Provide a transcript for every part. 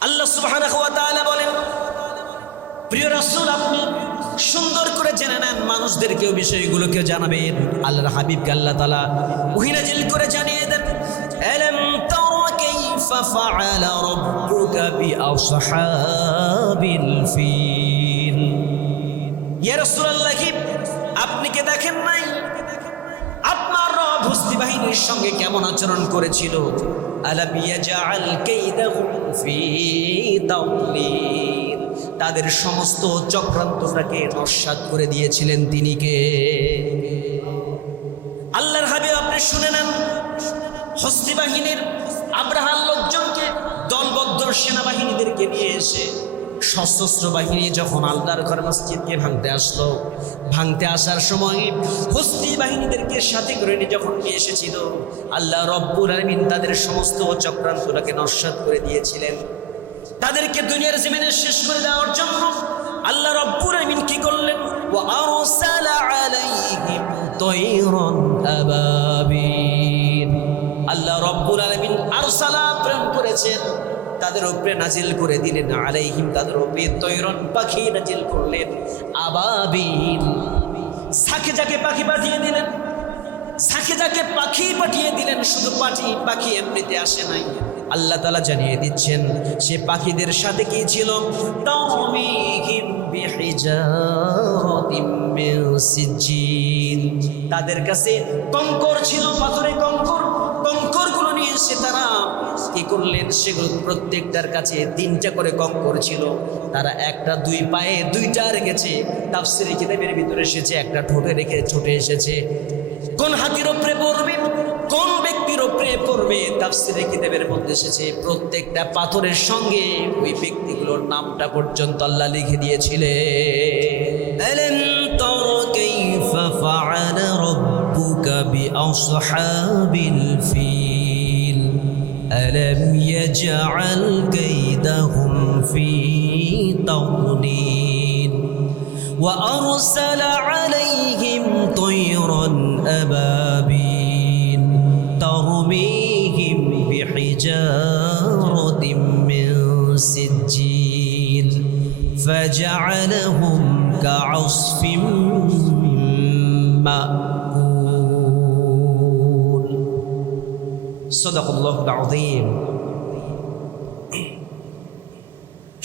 আল্লাহ সুবহানাহু ওয়া তাআলা বলেন, প্রিয় রাসূল আপনি সুন্দর করে জেনে নেন, মানুষদেরকেও বিষয়গুলোকে জানাবেন। আল্লাহর হাবিবকে আল্লাহ তাআলা ওহী নাযিল করে জানিয়ে দেন, আলাম তারা কাইফা ফাআলা রাব্বুকা বিআসহাবিল ফিল। ইয়া রাসূলুল্লাহ, কি আপনি কি দেখেন নাই আপনার রব হস্তি বাহিনীর সঙ্গে কেমন আচরণ করেছিল? আলাম ইয়াজআল কাইদাহুম ফি তাদলিল, তাদের সমস্ত চক্রান্তটাকে নস্যাৎ করে দিয়েছিলেন তিনি কে? আল্লাহর হাবিব আপনি শুনে নেন, হস্তি বাহিনীর আব্রাহার লোকজনকে দলবদ্ধ সেনাবাহিনীদেরকে নিয়ে এসে সশস্ত্র বাহিনী যখন আল্লাহর ঘর মসজিদকে ভাঙতে আসলো, ভাঙতে আসার সময় হস্তি বাহিনীদেরকে সাথে করে নিয়ে যখন নিয়ে এসেছিল, আল্লাহ রব্বুল আলামিন তাদের সমস্ত চক্রান্তটাকে নস্যাৎ করে দিয়েছিলেন। তাদেরকে দুনিয়ার জমিনে শেষ করে দেওয়ার জন্য আল্লাহ রব্বুল আলামিন কি করলেন? ওয়া আরসালা আলাইহিম তায়রান আবাবিল। আল্লাহ রব্বুল আলামিন আরসালা প্রেরণ করেছেন, তাদের উপরে নাজিল করে দিলেন, আলাইহিম তাদের উপরে তৈরন পাখি নাজিল করলেন, আবাবিল সাকে যাকে পাখি পাঠিয়ে দিলেন, সাকে যাকে পাখি পাঠিয়ে দিলেন। শুধু পাখি এমনিতে আসে নাই, আল্লাহ তাআলা জানিয়ে দিচ্ছেন সে পাখিদের সাথে কি ছিল? তারমিহিম বিহিজারাতিম মিন সিজিল, তাদের কাছে কঙ্কর ছিল, পাথরে কঙ্করগুলো নিয়ে এসে তারা কি করলেন? সেগুলো প্রত্যেকটার কাছে 3টা করে কঙ্কর ছিল, তারা একটা দুই পায়ে 2টা রেখেছে। তাফসীরে কিতাবের ভিতরে এসেছে একটা ঠোঁটে রেখে ছোটে এসেছে। কোন হাতির উপরে পড়বে, কোন ব্যক্তির উপরে পড়বে, তাফসীরে কিতাবের মধ্যে এসেছে প্রত্যেকটা পাথরের সঙ্গে ওই ব্যক্তিগুলোর নামটা পর্যন্ত আল্লাহ লিখে দিয়েছিলেন। আলাম তারা কাইফা ফাআলা রাব্বুকা বিআসহাবিল ফিল আলাম ইয়াজআল কাইদাহুম ফি তাদলিল ওয়া আরসালা আলাইহিম তায়রান আবাবিল তারমিহিম বিহিজারাতিম মিন সিজিল ফাজআলাহুম কাআসফিম মাকুল। সাদাকাল্লাহুল আযীম।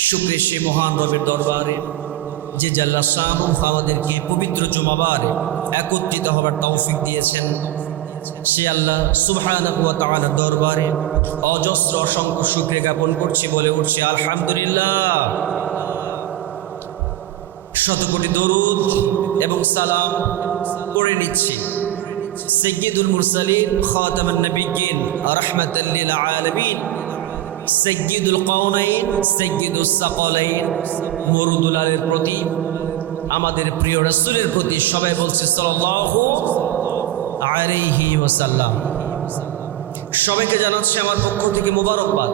শুকর সে মহান রবের দরবারে যে জাল্লা শানুহু আমাদেরকে পবিত্র জুমাবারে একত্রিত হবার তৌফিক দিয়েছেন, সে আল্লাহ সুবহানাহু ওয়া তাআলার দরবারে অজস্র অসংখ্য শুকর জ্ঞাপন করছি, বলে উঠছি আলহামদুলিল্লাহ। শতকোটি দরুদ এবং সালাম পড়ে নিচ্ছি সাইয়্যিদুল মুরসালিন খাতামুন নবিয়্যিন রাহমাতাল লিল আলামিন সাইয়্যিদুল কাওনাইন সাইয়্যিদুস সাকালাইন মুরুদুল আলের প্রতি, আমাদের প্রিয় রাসূলের প্রতি সবাই বলছে সাল্লাল্লাহু আলাইহি ওয়াসাল্লাম। সবাইকে জানাচ্ছি আমার পক্ষ থেকে মোবারকবাদ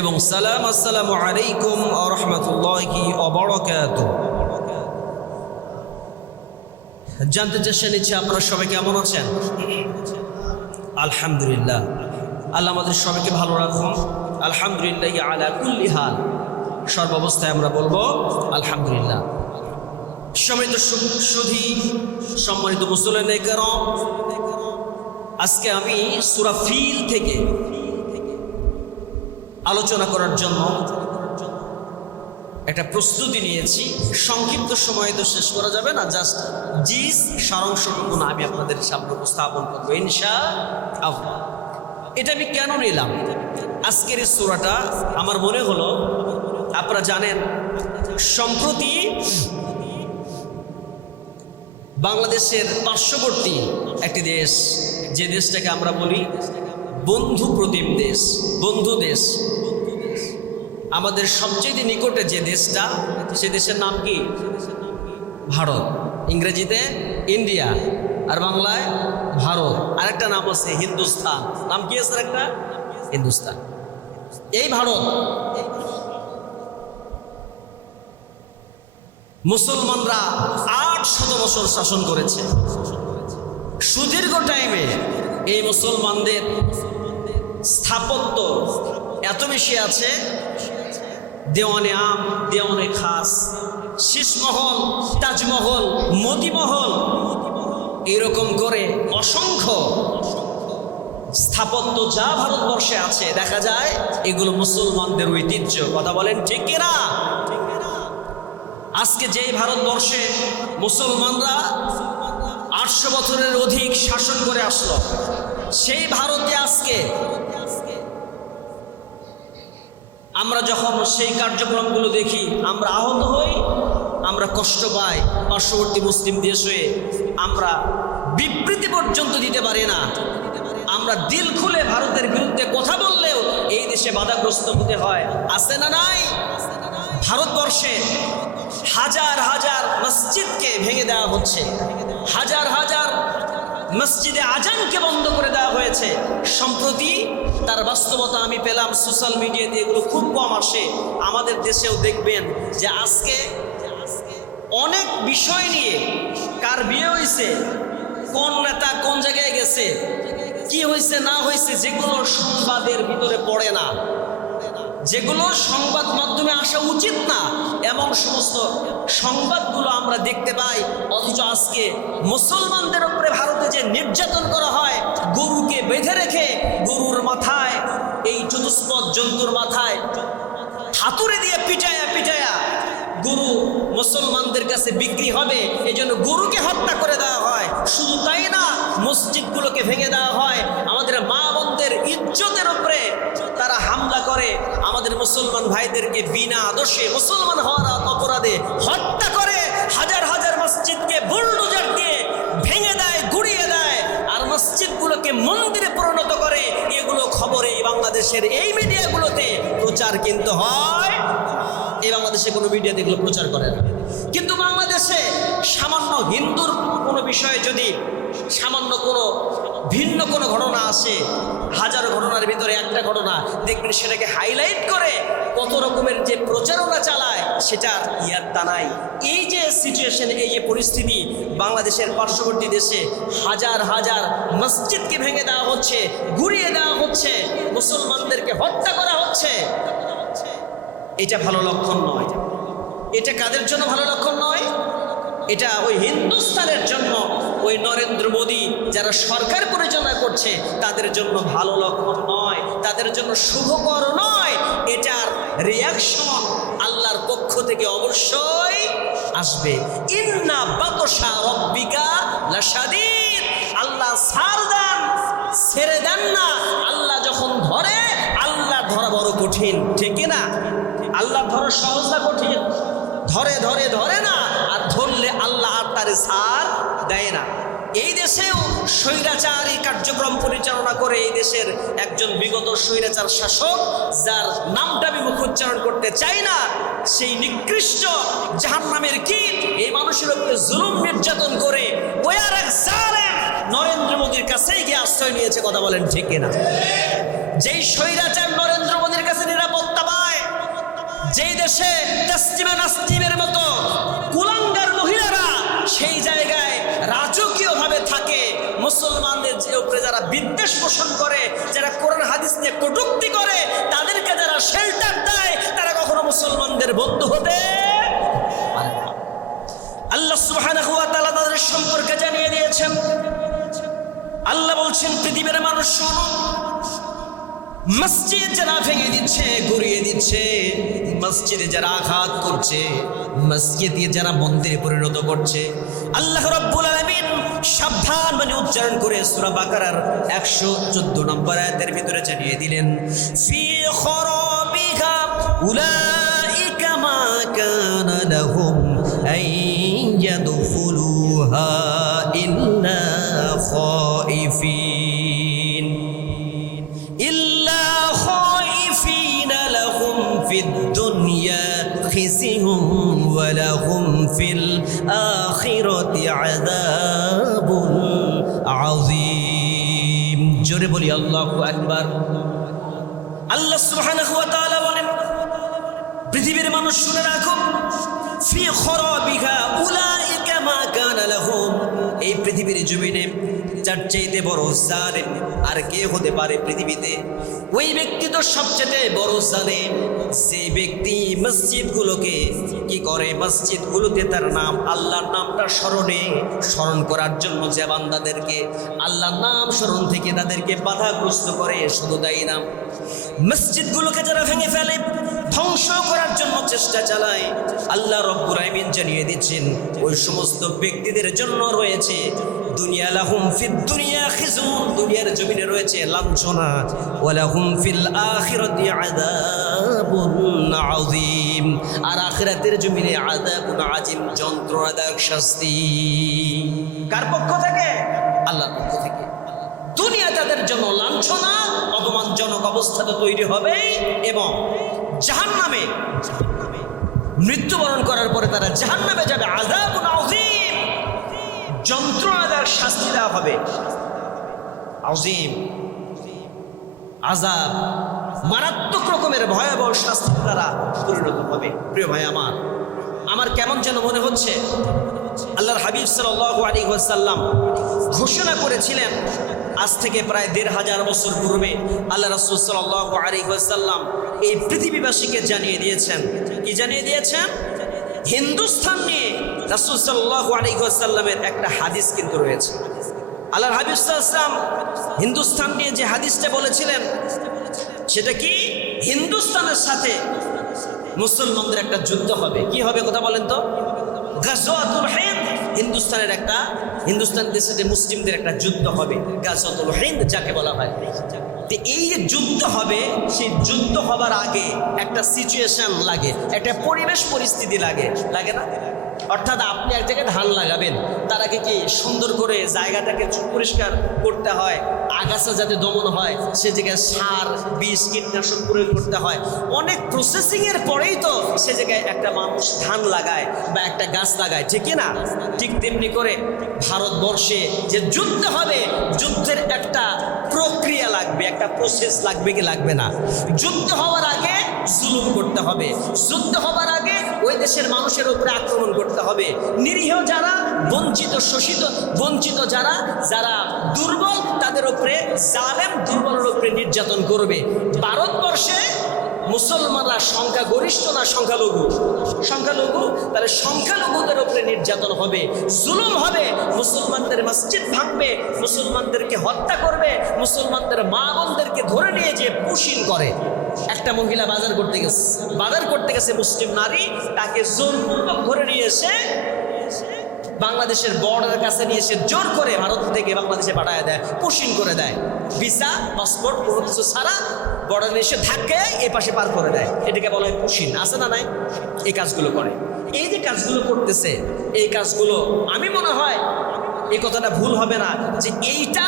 এবং সালাম। আসসালামু আলাইকুম ওয়া রাহমাতুল্লাহি ওয়া বারাকাতুহু। জানতে চেষ্টা নিচ্ছি আপনারা সবাই কেমন আছেন? আলহামদুলিল্লাহ, আল্লাহ আমাদের সবাইকে ভালো রাখুন। আলহামদুলিল্লাহ আলা কুল্লি হাল, সর্বাবস্থায় আমরা বলবো আলহামদুলিল্লাহ। সম্মানিত সুধী, সম্মানিত মুসলিম কেরাম, আজকে আমি সূরা ফিল থেকে আলোচনা করার জন্য একটা প্রস্তুতি নিয়েছি। সংক্ষিপ্ত সময় তো শেষ করা যাবে না, জাস্ট সারাংশটুকু না আমি আপনাদের সামনে উপস্থাপন করবো ইনশাআল্লাহ। এটা আমি কেন নিলাম? আজকের এই সূরাটা আমার মনে হলো, আপনারা জানেন সম্প্রতি বাংলাদেশের পার্শ্ববর্তী একটি দেশ, যে দেশটাকে আমরা বলি বন্ধু প্রতিম দেশ, বন্ধু দেশ, আমাদের সবচেয়ে নিকটে যে দেশটা, সে দেশের নাম কি? ভারত। ইংরেজিতে ইন্ডিয়া আর বাংলায় ভারত। আরেকটা নাম আছে হিন্দুস্তান। নাম কি আছে একটা? হিন্দুস্তান। এই ভারত মুসলমানরা 800 বছর শাসন করেছে। সুদীর্ঘ টাইমে এই মুসলমানদের স্থাপত্য এত বেশি আছে, দেওয়ানে আম, দেওয়ানে খাস, শীষমহল, তাজমহল, মতিমহল, এরকম করে অসংখ্য স্থাপত্য যা ভারতবর্ষে আছে দেখা যায় এগুলো মুসলমানদের ঐতিহ্য। কথা বলেন ঠিক কিনা? আজকে যেই ভারতবর্ষে মুসলমানরা 800 বছরের অধিক শাসন করে আসলো, সেই ভারতে আজকে আমরা যখন সেই কার্যক্রমগুলো দেখি আমরা আহত হই, আমরা কষ্ট পাই। পার্শ্ববর্তী মুসলিম দেশ হয়ে আমরা বিবৃতি পর্যন্ত দিতে পারি না। আমরা দিল খুলে ভারতের বিরুদ্ধে কথা বললেও এই দেশে বাধাগ্রস্ত হতে হয়। আছে না নাই? ভারতবর্ষে হাজার হাজার মসজিদকে ভেঙে দেওয়া হচ্ছে, হাজার হাজার মসজিদে আজানকে বন্ধ করে দেওয়া হয়েছে। সম্প্রতি তার বাস্তবতা আমি পেলাম সোশ্যাল মিডিয়াতে, এগুলো খুব কম আসে। আমাদের দেশেও দেখবেন যে আজকে অনেক বিষয় নিয়ে, কার বিয়ে হয়েছে, কোন নেতা কোন জায়গায় গেছে, কি হয়েছে না হয়েছে, যেগুলো সংবাদের ভিতরে পড়ে না, যেগুলো সংবাদ মাধ্যমে আসা উচিত না, এমন সমস্ত সংবাদগুলো আমরা দেখতে পাই। অথচ আজকে মুসলমানদের উপরে ভারতে যে নির্যাতন করা হয়, গরুকে বেঁধে রেখে গরুর মাথায়, এই চতুষ্পদ জন্তুর মাথায় হাতুড়ে দিয়ে পিটায়া পিটায়া গরু মুসলমানদের কাছে বিক্রি হবে, এই জন্য গরুকে হত্যা করে দেওয়া হয়। শুধু তাই না, মসজিদগুলোকে ভেঙে দেওয়া হয়, আমাদের মা বোনদের ইজ্জতের উপরে তারা হামলা করে, আমাদের মুসলমান ভাইদেরকে বিনা দোষে মুসলমান হওয়ার অপরাধে হত্যা করে, হাজার হাজার মসজিদকে বুলডোজার দিয়ে ভেঙে দেয়, গুড়িয়ে দেয়, আর মসজিদগুলোকে মন্দিরে পরিণত করে। এগুলো খবরে বাংলাদেশের এই মিডিয়াগুলোতে প্রচার কিন্তু হয়। এই বাংলাদেশে কোনো মিডিয়াতে এগুলো প্রচার করে না। কিন্তু বাংলাদেশে সামান্য হিন্দুর কোনো বিষয়ে যদি সামান্য কোনো ভিন্ন কোনো ঘটনা আসে, হাজার ঘটনার ভিতরে একটা ঘটনা দেখবেন সেটাকে হাইলাইট করে কত রকমের যে প্রচারণা চালায়, সেটা ইয়াত্তা নাই। এই যে সিচুয়েশন, এই যে পরিস্থিতি, বাংলাদেশের পার্শ্ববর্তী দেশে হাজার হাজার মসজিদকে ভেঙে দেওয়া হচ্ছে, ঘুরিয়ে দেওয়া হচ্ছে, মুসলমানদেরকে হত্যা করা হচ্ছে, এটা ভালো লক্ষণ নয়। এটা কাদের জন্য ভালো লক্ষণ নয়? এটা ওই হিন্দুস্তানের জন্য, ওই নরেন্দ্র মোদী যারা সরকার পরিচালনা করছে তাদের জন্য ভালো লক্ষণ নয়, তাদের জন্য শুভকর নয়। এটার রিয়াকশন আল্লাহর পক্ষ থেকে অবশ্যই আসবে। ইন্না বাতশা রব্বিকা লাশাদীদ। আল্লাহ ছাড় দেন, ছেড়ে দেন না। আল্লাহ যখন ধরে, আল্লাহ ধরা বড় কঠিন, ঠিক না? আল্লাহ ধরা সহজ না কঠিন? ধরে ধরে ধরে না, আর ধরলে আল্লাহ আর তারে ছাড় দেয় না। এই দেশেও স্বৈরাচারী কার্যক্রম পরিচালনা করে এই দেশের একজন বিগত স্বৈরাচার শাসক, যার নামটা আমি মুখ উচ্চারণ করতে চাই না, সেই নিকৃষ্ট জাহান্নামের কীট এই মানুষের উপরে জুলুম নির্যাতন করে ওই আর এক জালেম নরেন্দ্র মোদীর কাছেই গিয়ে আশ্রয় নিয়েছে। কথা বলেন ঠিক কিনা? যেই স্বৈরাচার নরেন্দ্র মোদীর কাছে নিরাপত্তা পায়, যেই দেশে তাসলিমা নাসরিনের মতো কুলাঙ্গার মহিলারা সেই জায়গায় রাজকীয়ভাবে থাকে, মুসলমানদের যে উপরে যারা বিদ্বেষ পোষণ করে, যারা কোরআন হাদিস নিয়ে কটূক্তি করে, তাদেরকে যারা শেল্টার দেয়, তারা কখনো মুসলমানদের বন্ধু হতে পারে না। আল্লাহ সুবহানাহু ওয়া তাআলা তাদের সম্পর্কে জানিয়ে দিয়েছেন। আল্লাহ বলছেন, পৃথিবীর মানুষ শোনো, মসজিদ যারা ভেঙে দিচ্ছে, ঘুরিয়ে দিচ্ছে, মসজিদে যারা আঘাত করছে, মসজিদকে যারা মন্দিরে পরিণত করছে, আল্লাহ রাব্বুল আলামিন সাবধান মানে উচ্চারণ করে সূরা বাকারার 114 নম্বর আয়াতের ভিতরে জানিয়ে দিলেন, ফি খরাবিহা উলাইকা মা কানা লাহুম আন ইয়াদখুলুহা ইল্লা খাইফিন في الدنيا خزي ولهم في الآخرة عذاب عظيم। জোরে বলি আল্লাহু আকবার। আল্লাহ সুবহানাহু ওয়া তাআলা বলেন, পৃথিবীর মানুষ শুনে রাখো, ফি খরাবিহা উলাইকা মা কানা লাহুম, এই পৃথিবীর জমিনে যার চাইতে বড় জালেম আর কে হতে পারে পৃথিবীতে? ওই ব্যক্তি তো সবচেয়ে বড় জালেম যে ব্যক্তি মসজিদগুলোকে কি করে, মসজিদগুলোতে তার নাম, আল্লাহর নামটা স্মরণ করার জন্য যে বান্দাদেরকে আল্লাহর নাম স্মরণ থেকে তাদেরকে বাধাগ্রস্ত করে, শুধু তাই না, মসজিদগুলোকে যারা ভেঙে ফেলে, ধ্বংস করার জন্য চেষ্টা চালায়, আল্লাহ রব্বুল আলামিন জানিয়ে দিচ্ছেন ওই সমস্ত ব্যক্তিদের জন্য রয়েছে দুনিয়া লাহুম ফিদ দুনিয়া খিজুন, দুনিয়ার জমিনে রয়েছে লাঞ্ছনা, ওয়া লাহুম ফিল আখিরাতি আযাবুন আযীম, আর আখিরাতের জমিনে আযাবুন আযীম, যন্ত্রণাদায়ক শাস্তি। কার পক্ষ থেকে? আল্লাহর পক্ষ থেকে। দুনিয়া তাদের জন্য লাঞ্ছনা, অপমানজনক অবস্থা তো তৈরি হবে, এবং জাহান্নামে মৃত্যুবরণ করার পরে তারা জাহান্নামে যাবে, আযাবুন আযীম, যন্ত্রণাদায়ক শাস্তি দেওয়া হবে, আযীম আযাব, মারাত্মক রকমের ভয়াবহ শাস্তি তারা পরিণত হবে। প্রিয় ভাই আমার কেমন যেন মনে হচ্ছে আল্লাহর হাবিব সাল্লাল্লাহু আলাইহি ওয়াসাল্লাম ঘোষণা করেছিলেন আজ থেকে প্রায় ১৫০০ বছর পূর্বে আল্লাহ রাসূল সাল্লাল্লাহু আলাইহি ওয়াসাল্লাম এই পৃথিবীবাসীকে জানিয়ে দিয়েছেন। কি জানিয়ে দিয়েছেন? হিন্দুস্তান নিয়ে রাসূল সাল্লাল্লাহু আলাইহি ওয়াসাল্লামের একটা হাদিস কিন্তু রয়েছে। আল্লাহর হাবিব সাল্লাল্লাহু আলাইহি ওয়াসাল্লাম হিন্দুস্তান নিয়ে যে হাদিসটা বলেছিলেন সেটা কি? হিন্দুস্তানের সাথে মুসলমানদের একটা যুদ্ধ হবে। কি হবে কথা বলেন তো? গাজওয়াতুল হিন্দ, হিন্দুস্তান দেশে যে মুসলিমদের একটা যুদ্ধ হবে, গাজওয়াতুল হিন্দ যাকে বলা হয়। তো এই যে যুদ্ধ হবে, সেই যুদ্ধ হবার আগে একটা সিচুয়েশন লাগে, একটা পরিবেশ পরিস্থিতি লাগে না? অর্থাৎ আপনি এক জায়গায় ধান লাগাবেন, তার আগে কি সুন্দর করে জায়গাটাকে পরিষ্কার করতে হয়, আগাছা যাতে দমন হয় সে জায়গায় সার, বিষ, কীটনাশক প্রয়োগ করতে হয়। অনেক প্রসেসিংয়ের পরেই তো সে জায়গায় একটা মানুষ ধান লাগায় বা একটা গাছ লাগায়, ঠিক না? ঠিক তেমনি করে ভারতবর্ষে যে যুদ্ধ হবে, যুদ্ধের একটা প্রক্রিয়া লাগবে, একটা প্রসেস লাগবে কি লাগবে না? যুদ্ধ হওয়ার আগে জুলুম করতে হবে, যুদ্ধ হওয়ার আগে ওই দেশের মানুষের উপরে আক্রমণ করতে হবে, নিরীহ যারা, বঞ্চিত শোষিত, বঞ্চিত যারা দুর্বল, তাদের উপরে জালেম দুর্বলের উপরে নির্যাতন করবে। ভারতবর্ষে মুসলমানরা সংখ্যাগরিষ্ঠ না সংখ্যালঘু? সংখ্যালঘু। তাহলে সংখ্যালঘুদের উপরে নির্যাতন হবে, জুলুম হবে, মুসলমানদের মসজিদ ভাঙবে, মুসলমানদেরকে হত্যা করবে, মুসলমানদের মা বোনদেরকে ধরে নিয়ে যে পুশিং করে। একটা মহিলা বাজার করতে গেছে মুসলিম নারী, তাকে জোরপূর্বক ধরে নিয়ে এসে বাংলাদেশের বর্ডারের কাছে নিয়ে এসে জোর করে ভারত থেকে বাংলাদেশে পাঠায় দেয়, পুশিং করে দেয়, ভিসা পাসপোর্ট কোনো কিছু ছাড়া বর্ডারে এসে ধাক্কে এ পাশে পার করে দেয়। এটাকে বলা হয় পুশিং। আছে না নাই? এই কাজগুলো করে। এই যে কাজগুলো করতেছে, এই কাজগুলো আমি মনে হয় এই কথাটা ভুল হবে না যে এইটা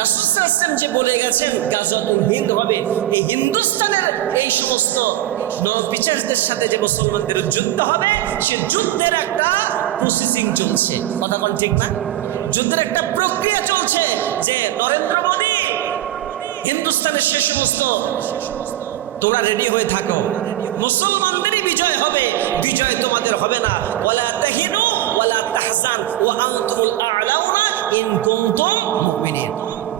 রাসূল সাল্লাল্লাহু আলাইহি ওয়াসাল্লাম যে বলে গেছেন গাজওয়াতুল হিন্দ হবে, এই হিন্দুস্তানের এই সমস্ত নরপিচারদের সাথে যে মুসলমানদের যুদ্ধ হবে, সে যুদ্ধের একটা প্রসেসিং চলছে। কথা বল ঠিক না? যুদ্ধের একটা প্রক্রিয়া চলছে যে নরেন্দ্র মোদী, হিন্দুস্তানের সে সমস্ত তোমরা রেডি হয়ে থাকো, মুসলমানদেরই বিজয় হবে, বিজয় তোমাদের হবে না। ওয়ালা তাহিনু ওয়ালা তাহজান ওয়া আনতুমুল আ'লাউনা ইন কুনতুম মুমিনিন।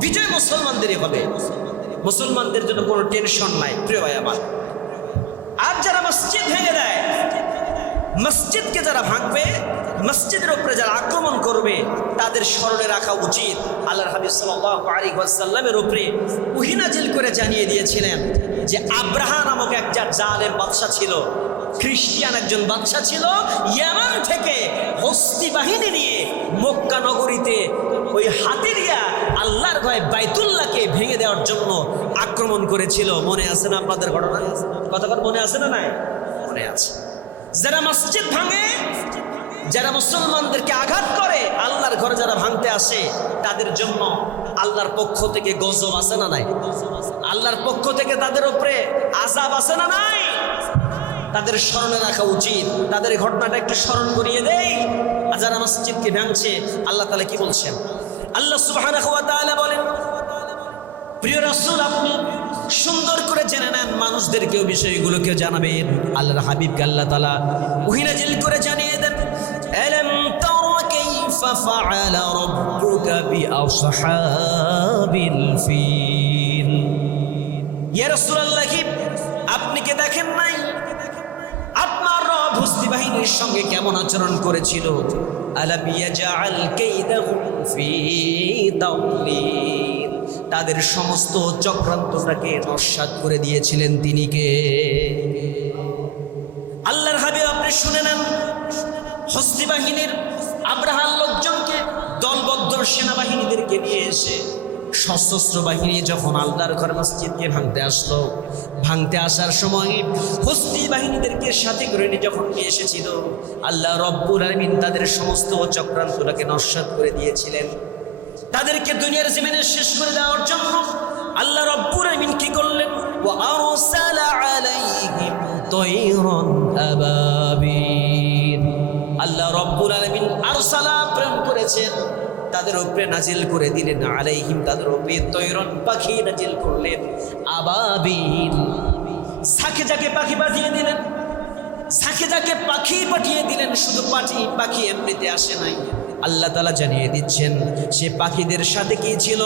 বিজয় মুসলমানদেরই হবে, মুসলমানদের জন্য কোনো টেনশন নাই। প্রিয় ভাই আমার, আর যারা মসজিদ ভেঙে দেয়, মসজিদকে যারা ভাঙবে, মসজিদের উপরে যারা আক্রমণ করবে, তাদের স্মরণে রাখা উচিত আল্লাহর হাবিব সাল্লাল্লাহু আলাইহি ওয়াসাল্লামের উপরে ওহী নাজিল করে জানিয়ে দিয়েছিলেন যে আব্রাহা নামক একটা জালেম বাদশা ছিল, খ্রিস্টান একজন বাদশা ছিল, ইয়ামান থেকে হস্তি বাহিনী নিয়ে মক্কা নগরীতে ওই হাতিরিয়া আল্লাহর ঘর বাইতুল্লাহকে ভেঙে দেওয়ার জন্য আক্রমণ করেছিল। মনে আছে না আপনাদের ঘটনা? কথা মনে আছে না? নাই? মনে আছে। যারা মসজিদ ভাঙে, যারা মুসলমানদেরকে আঘাত করে, আল্লাহর ঘরে যারা ভাঙতে আসে, তাদের জন্য আল্লাহর পক্ষ থেকে গজব আছে না নাই? আল্লাহর পক্ষ থেকে তাদের উপরে আযাব আছে না নাই? তাদের স্মরণে রাখা উচিত। তাদের ঘটনাটা একটু স্মরণ করিয়ে দেই। যারা মসজিদকে ভাঙছে, আল্লাহ তাআলা কি বলছেন? আল্লাহ সুবহানাহু ওয়া তাআলা বলেন, প্রিয় রাসূল আপনি সুন্দর করে জেনে নেন, মানুষদেরকেও বিষয়গুলোকে জানাবেন। আল্লাহর হাবিবকে আল্লাহ তাআলা ওহী নাজিল করে জানিয়ে দেন, আলাম তারা কাইফা ফাআলা রাব্বুকা বিআসহাবিল ফিল। ইয়া রাসূলুল্লাহ, কি আপনি কি দেখেন নাই আপনার রব হস্তি বাহিনীর সঙ্গে কেমন আচরণ করেছিল? আলাম ইয়াজআল কাইদাহুম ফি তাদলিল, তাদের সমস্ত চক্রান্তটাকে নস্যাৎ করে দিয়েছিলেন তিনি কে? আল্লাহর হাবিব আপনি শুনে নেন, হস্তি বাহিনীর আব্রাহার লোকজনকে দলবদ্ধ সেনাবাহিনীদেরকে নিয়ে এসে সশস্ত্র বাহিনী যখন আল্লাহর ঘর মসজিদকে ভাঙতে আসলো, ভাঙতে আসার সময় হস্তি বাহিনীদেরকে সাথে করে নিয়ে যখন নিয়ে এসেছিল, আল্লাহ রব্বুল আলামিন তাদের সমস্ত চক্রান্তটাকে নস্যাৎ করে দিয়েছিলেন। তাদেরকে দুনিয়ার জমিনে শেষ করে দেওয়ার জন্য আল্লাহ রব্বুল আলামিন কি করলেন? ওয়া আরসালা আলাইহিম তায়রান আবাবিল। আল্লাহ রব্বুল আলামিন আরসালা প্রেরণ করেছেন, তাদের উপরে নাজিল করে দিলেন, আলাইহিম তাদের উপরে তৈরন পাখি নাজিল করলেন, আবাবিল সাকে যাকে পাখি পাঠিয়ে দিলেন, সাকে যাকে পাখি পাঠিয়ে দিলেন। শুধু পাখি এমনিতে আসে নাই, আল্লাহ তাআলা জানিয়ে দিচ্ছেন সে পাখিদের সাথে কি ছিল?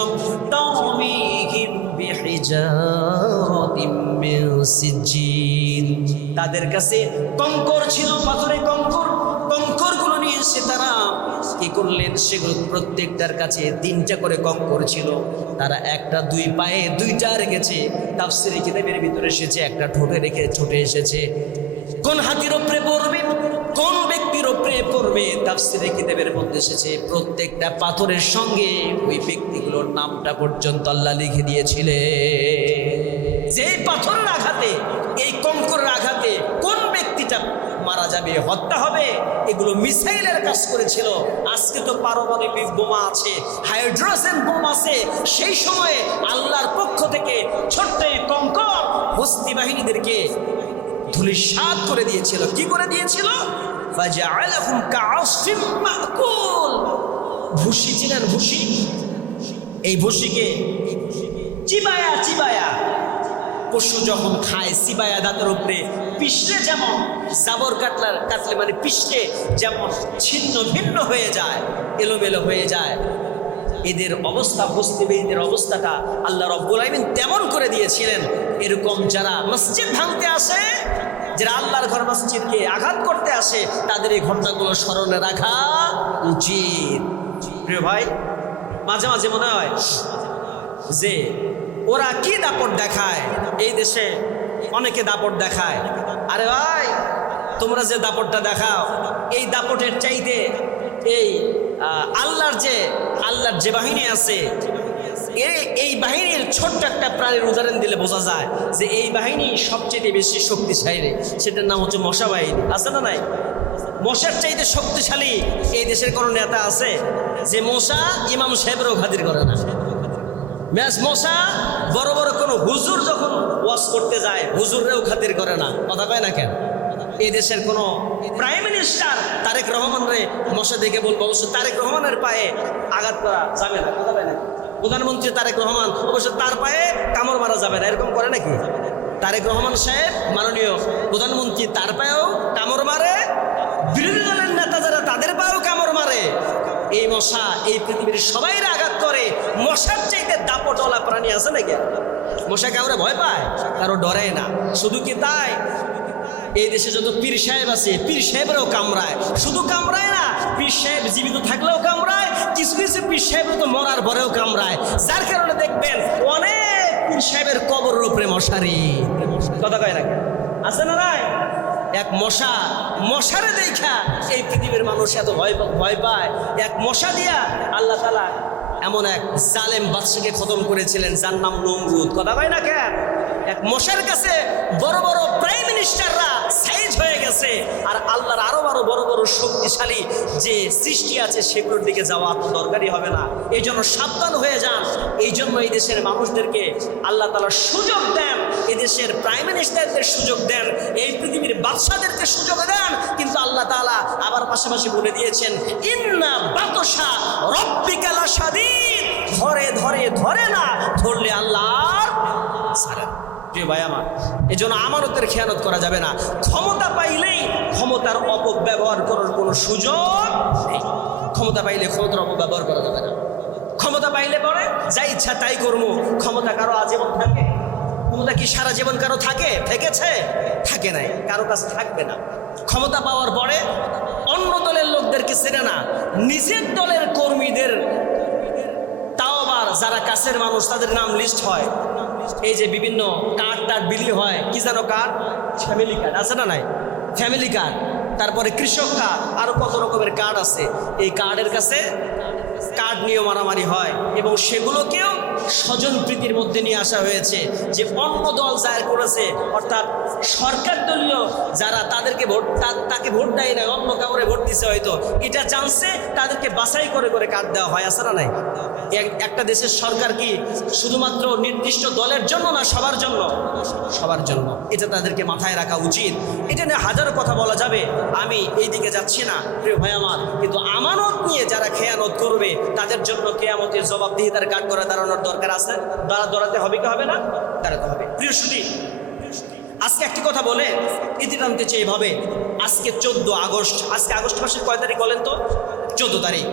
তারমিহিম বিহিজারাতিম মিন সিজ্জিল, তাদের কাছে কঙ্কর ছিল, পাথরে কঙ্করগুলো নিয়ে এসে তারা কি করলেন? সেগুলো প্রত্যেকটার কাছে 3টা করে কঙ্কর ছিল। তারা একটা 2 পায়ে 2টা রেখেছে। তাফসীরে কিতাবের ভিতরে এসেছে একটা ঠোঁটে রেখে ঠোঁটে এসেছে। কোন হাতির উপরে পড়বে, কোন ব্যক্তির উপরে পড়বে, তাফসীরে কিতাবের মধ্যে এসেছে প্রত্যেকটা পাথরের সঙ্গে ওই ব্যক্তিগুলোর নামটা পর্যন্ত আল্লাহ লিখে দিয়েছিলেন। যে পাথরের আঘাতে, এই কঙ্করের আঘাতে কোন ব্যক্তিটা মারা যাবে, হত্যা হবে, এগুলো মিসাইলের কাজ করেছিল। আজকে তো পারমাণবিক বোমা আছে, হাইড্রোজেন বোম আছে। সেই সময়ে আল্লাহর পক্ষ থেকে ছোট্ট কঙ্কর হস্তি বাহিনীদেরকে ধূলিসাৎ করে দিয়েছিল। কি করে দিয়েছিল? ফাজআলাহুম কাআসফিম মাকুল। ভুসি ছিলেন, ভুসি, এই ভুসিকে চিবায়া পশু যখন খায়, চিবায়া দাঁতের উপরে পিষলে যেমন জাবর কাটলে মানে পিষলে যেমন ছিন্ন ভিন্ন হয়ে যায়, এলোমেলো হয়ে যায়, এদের অবস্থা, হস্তিবাহিনীর অবস্থাটা আল্লাহ রাব্বুল আলামিন তেমন করে দিয়েছিলেন। এরকম যারা মসজিদ ভাঙতে আসে, যারা আল্লাহর ঘর মসজিদকে আঘাত করতে আসে, তাদের এই ঘটনাগুলো স্মরণে রাখা উচিত। প্রিয় ভাই, মাঝে মাঝে মনে হয় যে ওরা কি দাপট দেখায়, এই দেশে অনেকে দাপট দেখায়। আরে ভাই, তোমরা যে দাপটটা দেখাও, এই দাপটের চাইতে এই আল্লাহর যে বাহিনী আছে, এই বাহিনীর ছোট্ট একটা প্রাণীর উদাহরণ দিলে বোঝা যায় যে এই বাহিনী সবচেয়ে বেশি শক্তিশালী। সেটার নাম হচ্ছে মশা বাহিনী। আছে না নাই? মশার চাইতে শক্তিশালী এই দেশের কোনো নেতা আছে যে মশা ইমাম সাহেবেরও খাতির করে না? মশা বড় বড় কোনো হুজুর যখন ওয়াজ করতে যায়, হুজুররেও খাতির করে না। কথা কয় না কেন? এই দেশের কোনো প্রাইম মিনিস্টার তারেক রহমান রে মশা দেখে বলবো, অবশ্য তারেক রহমানের পায়ে আঘাত করা যাবে না। কথা কয় না? প্রধানমন্ত্রী তারেক রহমান, অবশ্য তার পায়ে কামড় মারা যাবে না, এরকম করে নাকি? তারেক রহমান সাহেব মাননীয় প্রধানমন্ত্রী, তার পায়েও কামড় মারে, বিরোধী দলের নেতা যারা তাদের পায়েও কামড় মারে। এই মশা এই পৃথিবীর সবাইরে আঘাত করে। মশার চাইতে দাপটওয়ালা প্রাণী আছে নাকি? মশা কাউরে ভয় পায়? কারো ডরে না। শুধু কি তাই, এই দেশে যত পীর সাহেব আছে, পীর সাহেবেরও কামড়ায়। শুধু কামড়ায় না, পীর সাহেব জীবিত থাকলেও কামড়ায়, কিছু কিছু পীর সাহেব তো মরার পরেও কামড়ায়। যার কারণে দেখবেন অনেক পীর সাহেবের কবরের উপরে মশারি। কথা কয় না? আছে না নাই? এক মশারে দেখা এই পৃথিবীর মানুষ এত ভয় পায়। এক মশা দিয়া আল্লাহ তাআলা এমন এক জালেম বাদশাকে খতম করেছিলেন, যার নাম নমরুদ। কথা কয় না কেন? এক মশার কাছে বড় বড় প্রাইম মিনিস্টাররা সাইজ হয়ে গেছে, আর আল্লাহর আরো বড় বড় শক্তিশালী যে সৃষ্টি আছে সেগুলোর দিকে যাওয়া তো দরকারই হবে না। এই জন্য সাবধান হয়ে যান। এই জন্য এই দেশের মানুষদেরকে আল্লাহ তাআলা সুযোগ দেন, এই দেশের প্রাইম মিনিস্টারদের সুযোগ দেন, এই পৃথিবীর বাদশাদেরকে সুযোগ দেন। কিন্তু আল্লাহ তাআলা আবার পাশাপাশি বলে দিয়েছেন, ইন্না বাতশা রাব্বিকা লাশাদীদ, ধরে না, ধরলে আল্লাহর ছাড়ে। প্রিয় ভাই আমার, এই জন্য আমানতের খেয়ানত করা যাবে না। ক্ষমতা পাইলেই ক্ষমতার অপব্যবহার করার কোনো সুযোগ নেই। ক্ষমতা পাইলে ক্ষমতার অপব্যবহার করা যাবে না। ক্ষমতা পাইলে পরে যা ইচ্ছা তাই করবো। ক্ষমতা কারো আজীবন থাকে? ক্ষমতা কি সারা জীবন কারো থাকে? থেকেছে? থাকে নাই, কারো কাছে থাকবে না। ক্ষমতা পাওয়ার পরে অন্য দলের লোকদেরকে চেনে না, নিজের দলের কর্মীদের, তাও আবার যারা কাছের মানুষ তাদের নাম লিস্ট হয়। এই যে বিভিন্ন কার্ড টার্ড বিলি হয়, কি যেন কার্ড, ফ্যামিলি কার্ড আছে না নাই? ফ্যামিলি কার্ড, তারপরে কৃষক কার্ড, আরো কত রকমের কার্ড আছে। এই কার্ডের কাছে কার্ড নিয়ে মারামারি হয় এবং সেগুলোকেও স্বজন প্রীতির মধ্যে নিয়ে আসা হয়েছে যে অন্য দল জায়ের করেছে, অর্থাৎ সরকার দলীয় যারা তাদেরকে তাকে ভোট দেয় না, অন্য কাউরে ভোট দিছে হয়তো, এটা জানছে তাদেরকে বাছাই করে করে কার্ড দেওয়া হয়, আছে না নাই? একটা দেশের সরকার কি শুধুমাত্র নির্দিষ্ট দলের জন্য না, সবার জন্য? সবার জন্য। এটা তাদেরকে মাথায় রাখা উচিত। এটা নিয়ে হাজারো কথা বলা যাবে, আমি এই দিকে যাচ্ছি না প্রিয় ভাই আমার। কিন্তু আমানত নিয়ে যারা খেয়ানত করবে তাদের জন্য কিয়ামতের জবাবদিহিতার কাঠ করে দাঁড়ানোর দরকার আছে। দাঁড়াতে হবে কি হবে না? দাঁড়াতে হবে। প্রিয় সুধী, আজকে একটি কথা বলে ইতি টানতে চাই এভাবে। আজকে 14 আগস্ট। আজকে আগস্ট মাসের কয় তারিখ বলেন তো? 14 তারিখ।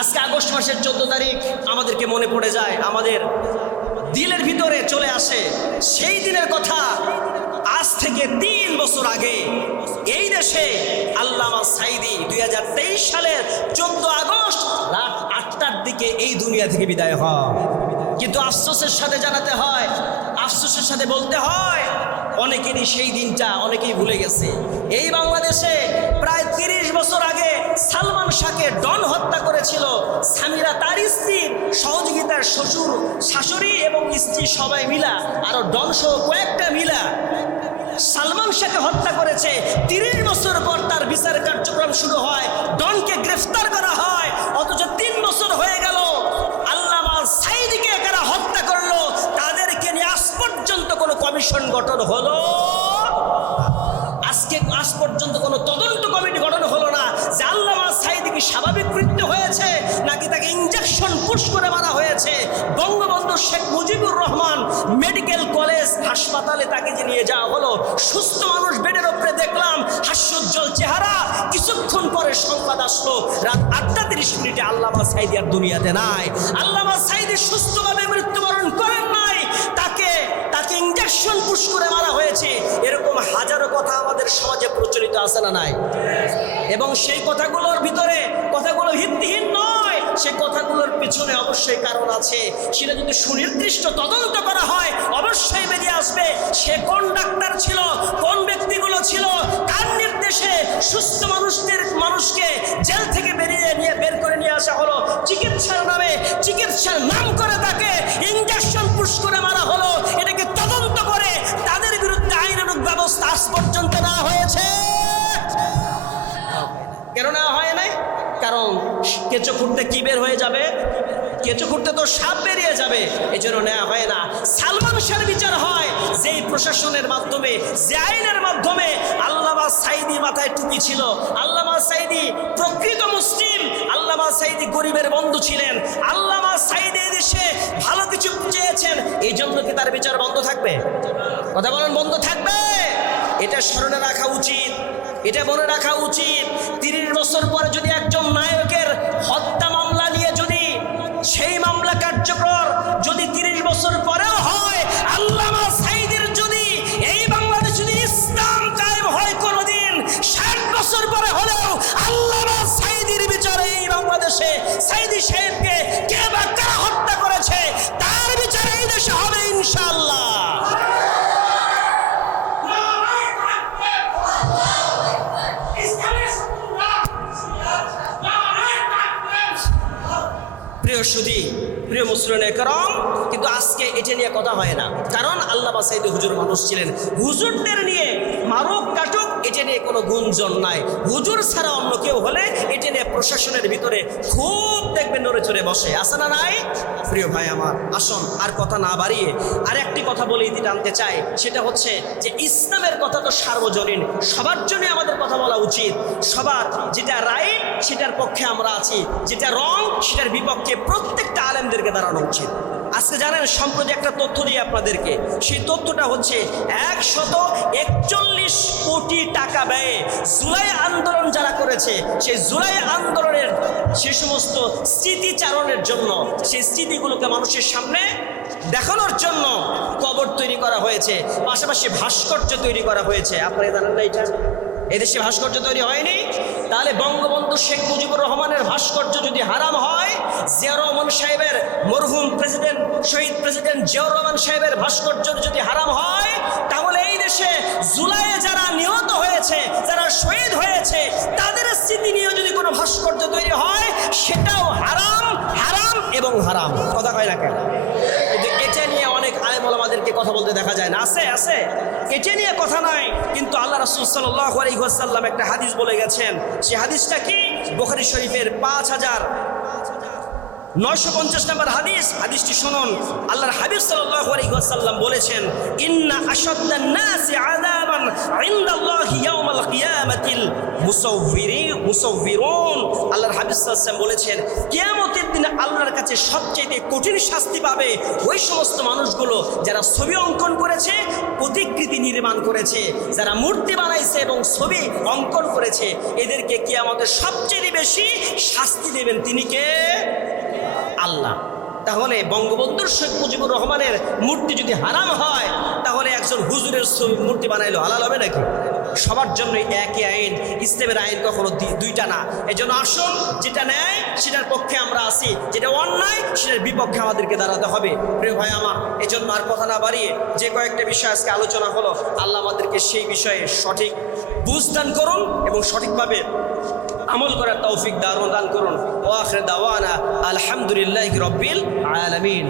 আজকে আগস্ট মাসের 14 তারিখ আমাদেরকে মনে পড়ে যায়, আমাদের দিলের ভিতরে চলে আসে সেই দিনের কথা। আজ থেকে 3 বছর আগে এই দেশে আল্লামা সাঈদী 2023 সালের 14 আগস্ট রাত 8টার দিকে এই দুনিয়া থেকে বিদায় হয়। কিন্তু আফসোসের সাথে জানাতে হয়, আফসোসের সাথে বলতে হয়, অনেকেরই সেই দিনটা অনেকেই ভুলে গেছে। এই বাংলাদেশে প্রায় 30 বছর আগে সালমান শাহকে ডন হত্যা করেছিল সামিরা, তার স্ত্রীর সহযোগিতার শ্বশুর, শাশুড়ি এবং স্ত্রী সবাই মিলা, আরো ডন সহ কয়েকটা মিলা সালমান শাহকে হত্যা করেছে। 30 বছর পর তার বিচার কার্যক্রম শুরু হয়, ডনকে গ্রেফতার করা হয়। অথচ 3 বছর হয়ে গেল, আল্লামা সাঈদীকে কারা হত্যা করলো তাদেরকে নিয়ে আজ পর্যন্ত কোনো কমিশন গঠন হলো? আজ পর্যন্ত কোনো তদন্ত কমিটি গঠন হলো না যে আল্লামা সাঈদী কি স্বাভাবিক মৃত্যু হয়েছে নাকি তাকে ইনজেকশন পুশ করে মারা হয়েছে। বঙ্গবন্ধু শেখ মুজিবুর রহমান মেডিকেল কলেজ হাসপাতালে তাকে যে নিয়ে যাওয়া হলো, সুস্থ মানুষ বেডের উপরে দেখলাম, হাস্যোজ্জ্বল চেহারা। কিছুক্ষণ পরে সংবাদ আসলো রাত 8:30 আল্লামা সাঈদী আর দুনিয়াতে নাই। আল্লামা সাঈদী সুস্থভাবে মৃত্যুবরণ করেন নাই, তাকে ইনজেকশন পুশ করে মারা হয়েছে। এরকম হাজারো কথা আমাদের সমাজে প্রচলিত আছে না নাই? এবং সেই কথাগুলোর ভিতরে কথাগুলো ভিত্তিহীন নয়, সেই কথাগুলোর পিছনে অবশ্যই কারণ আছে। সেটা যদি সুনির্দিষ্ট তদন্ত করা হয় অবশ্যই বেরিয়ে আসবে সে কোন ডাক্তার ছিল, কোন ব্যক্তিগুলো ছিল, কার নির্দেশে সুস্থ মানুষকে জেল থেকে বের করে নিয়ে আসা হলো, চিকিৎসার নাম করে তাকে ইনজেকশন পুশ করে মারা হলো। এটাকে তদন্ত করে তাদের বিরুদ্ধে আইনানুগ ব্যবস্থা আজ পর্যন্ত নেওয়া হয়েছে? কেন নেওয়া হয় নাই? কারণ কেঁচো খুঁড়তে কি বের হয়ে যাবে? কেঁচো খুঁড়তে তো সাপ বেরিয়ে যাবে, এই জন্য নেওয়া হয় না। সালমান শাহর বিচার হয় যেই প্রশাসনের মাধ্যমে, যে আইনের মাধ্যমে। আল্লামা সাঈদী মাথায় টুপি ছিল, আল্লামা সাঈদী প্রকৃত মুসলিম, আল্লামা সাঈদী গরিবের বন্ধু ছিলেন, আল্লামা সাঈদী দেশে ভালো কিছু চেয়েছেন, এই জন্য কি তার বিচার বন্ধ থাকবে? কথা বলেন, বন্ধ থাকবে? এটা স্মরণে রাখা উচিত, এটা মনে রাখা উচিত। 30 বছর পরে যদি একজন নায়কের হত্যা মামলা নিয়ে যদি সেই মামলা কার্যকর যদি 30 বছর পরেও হয়, আল্লামা সাঈদীর যদি এই বাংলাদেশে যদি ইসলাম কায়েম হয় কোনোদিন 60 বছর পরে হলেও আল্লামা সাঈদীর বিচারে এই বাংলাদেশে সাঈদী সাহেবকে কে বা কারা হত্যা করেছে তার বিচার এই দেশে হবে ইনশাআল্লাহ। প্রিয় সুধী, প্রিয় মুসলিম کرام, কিন্তু আজকে এটা নিয়ে কথা হয় না। কারণ আল্লামা সাঈদী হুজুর মানুষ ছিলেন, হুজুরদের নিয়ে মারুক কাটুক এটা নিয়ে কোনো গুঞ্জন নাই। হুজুর ছাড়া অন্য কেউ হলে এটা নিয়ে প্রশাসনের ভিতরে খুব দেখবেন নড়ে চড়ে বসে, আছে না নাই? প্রিয় ভাই আমার, আসুন আর কথা না বাড়িয়ে আর একটি কথা বলে ইতি টানতে চাই। সেটা হচ্ছে যে ইসলামের কথা তো সার্বজনীন, সবার জন্য আমাদের কথা বলা উচিত। সবার যেটা রাইট সেটার পক্ষে আমরা আছি, যেটা রং সেটার বিপক্ষে প্রত্যেকটা আলেমদেরকে দাঁড়ানো উচিত। আজকে জানেন, সম্প্রতি একটা তথ্য দিই আপনাদেরকে, সেই তথ্যটা হচ্ছে 141 কোটি কোটি টাকা ব্যয়ে জুলাই আন্দোলন যারা করেছে, সেই জুলাই আন্দোলনের সে সমস্ত স্মৃতিচারণের জন্য, সেই স্মৃতিগুলোকে মানুষের সামনে দেখানোর জন্য কবর তৈরি করা হয়েছে, পাশাপাশি ভাস্কর্য তৈরি করা হয়েছে। আপনারা জানেন না এটা? এদেশে ভাস্কর্য তৈরি হয়নি। তাহলে বঙ্গবন্ধু শেখ মুজিবুর রহমানের ভাস্কর্য যদি হারাম হয়, জিয়াউর রহমান সাহেবের, মরহুম প্রেসিডেন্ট, শহীদ প্রেসিডেন্ট জিয়াউর রহমান সাহেবের ভাস্কর্য যদি হারাম হয়, তাহলে এই দেশে জুলাইয়ে যারা নিহত হয়েছে, যারা শহীদ হয়েছে, তাদের স্মৃতি নিয়ে যদি কোনো ভাস্কর্য তৈরি হয়, সেটাও হারাম, হারাম এবং হারাম। কথা কয় না কেন? কিন্তু এটা নিয়ে অনেক আলেম ওলামাদেরকে কথা বলতে দেখা যায় না। আছে আছে, এটা নিয়ে কথা নাই। কিন্তু আল্লাহ রাসূল সাল্লাল্লাহু আলাইহি ওয়াসাল্লাম একটা হাদিস বলে গেছেন। সেই হাদিসটা কি? বুখারী শরীফের 5950 নম্বর হাদিস। হাদিসটি শুনুন। আল্লাহর হাবিব সাল্লাল্লাহু আলাইহি ওয়াসাল্লাম বলেছেন, ইন্না আশাদ্দান নাসি আযাবান ইনদাল্লাহি ইয়াউমাল কিয়ামাতিল মুসাউফিরুন। আল্লাহর হাবিব সাল্লাল্লাহু আলাইহি ওয়াসাল্লাম বলেছেন, কিয়ামতের দিনে আল্লাহর কাছে সবচেয়ে কঠিন শাস্তি পাবে ওই সমস্ত মানুষগুলো যারা ছবি অঙ্কন করেছে, প্রতিকৃতি নির্মাণ করেছে, যারা মূর্তি বানাইছে এবং ছবি অঙ্কন করেছে। এদেরকে কিয়ামতের সবচেয়ে বেশি শাস্তি দেবেন তিনি কে? আল্লাহ। তাহলে বঙ্গবন্ধুর শেখ মুজিবুর রহমানের মূর্তি যদি হারাম হয়, তাহলে একজন হুজুরের ছবি মূর্তি বানাইলো হালাল হবে নাকি? সবার জন্য একই আইন। ইসলামের আইন কখনো দুইটা না। এই জন্য আসুন, যেটা ন্যায় সেটার পক্ষে আমরা আছি, যেটা অন্যায় সেটার বিপক্ষে আমাদেরকে দাঁড়াতে হবে। প্রিয় ভাই আমার, এই জন্য আর কথা না বাড়িয়ে যে কয়েকটা বিষয় আজকে আলোচনা হলো, আল্লাহ আমাদেরকে সেই বিষয়ে সঠিক বুঝ দান করুন এবং সঠিকভাবে আমল করার তৌফিক দান করুন। ওয়া আখির দাওয়ানা আলহামদুলিল্লাহি রাব্বিল আলামিন।